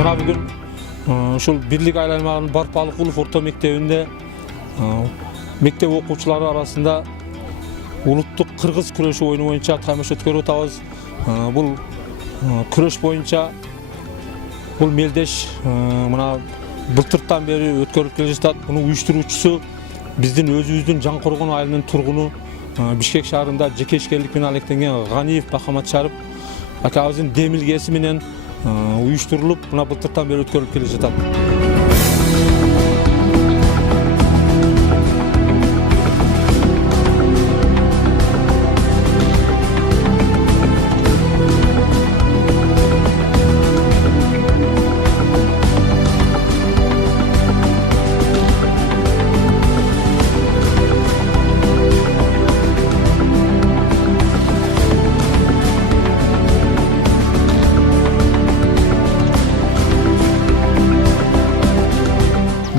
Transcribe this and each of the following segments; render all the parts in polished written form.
Мына бүгүн ушул бирлик айланмагынын Барпалыкулов орто мектебинде мектеп окуучулары арасында улуттук кыргыз күрөшү оюну боюнча таймаш өткөрүп атабыз. Бул күрөш боюнча бул мелдеш мына былтыртан бери өткөрүлүп келе жатат. Муну уюштуруучусу биздин өзүбүздүн Жаңкоргон айылынын тургуну Бишкек шаарында жеке ишкерлик менен алектенген Ганиев Махаматшарып акабыздын демилгеси менен уюштурулуп, мына былтыртан бери өткөрүлүп келе жатат.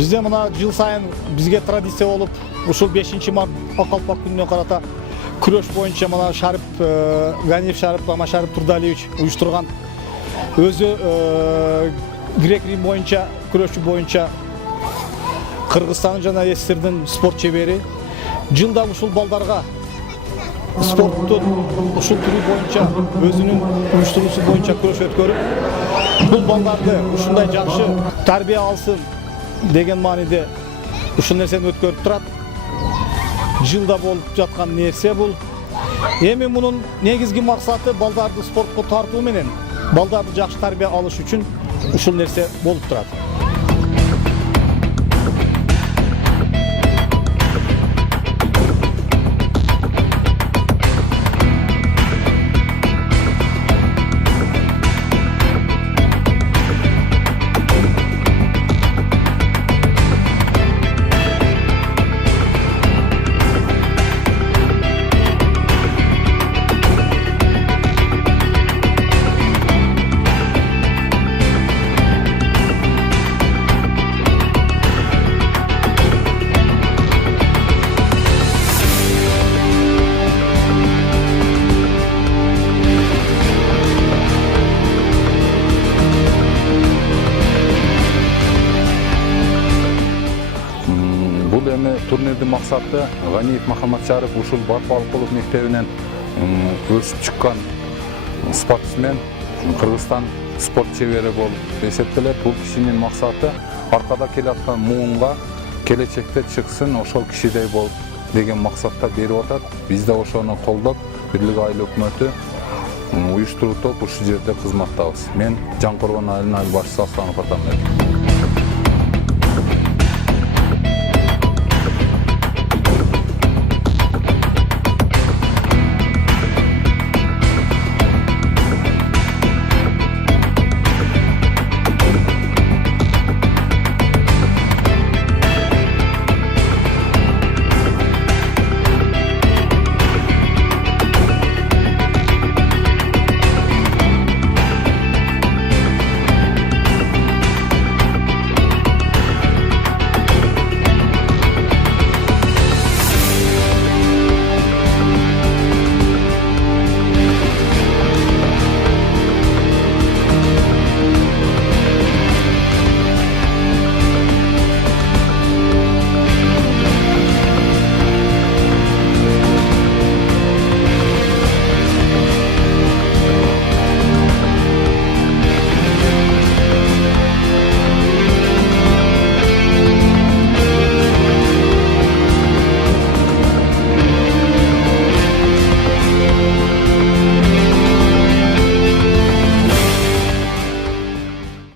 Bizde mına jыл сайын бизге традиция болуп, ушул 5-март Акалпак күнүнө карата күрөш боюнча мына Шарып Ганиев Шарып Мамашарып Турдалиевич уюштурган өзү грек рим боюнча күрөшү боюнча Кыргызстандын жана СССРдин спорт чебери жылда ушул балдарга спорттун ушул түрү боюнча өзүнүн уюштуруусу боюнча күрөш өткөрүп, бул балдарды ушундай жакшы тарбия алсын деген мааниде ушул нерсени өткөрүп турат. Жылда болуп жаткан нерсе бул. Эми мунун негизги максаты балдарды спортко тартуу менен балдарды жакшы тарбия алыш үчүн ушул нерсе болуп турат. Бул эми турнирдин максаты Ганиев Махаматшарып ушул Барпалыкулов мектебинен өсүп чыккан спортсмен, Кыргызстан спорт чебери болуп эсептелет. Бул кишинин максаты аркада келаткан муунга келечекте чыксын, ошол кишидей болуп деген максатта берип атат. Биз да ошону колдоп, Бирлик айыл өкмөтү уюштуруп ушул жерде кызматтабыз. Мен Жаңкоргон айылынын айыл башчысы Асланов атам.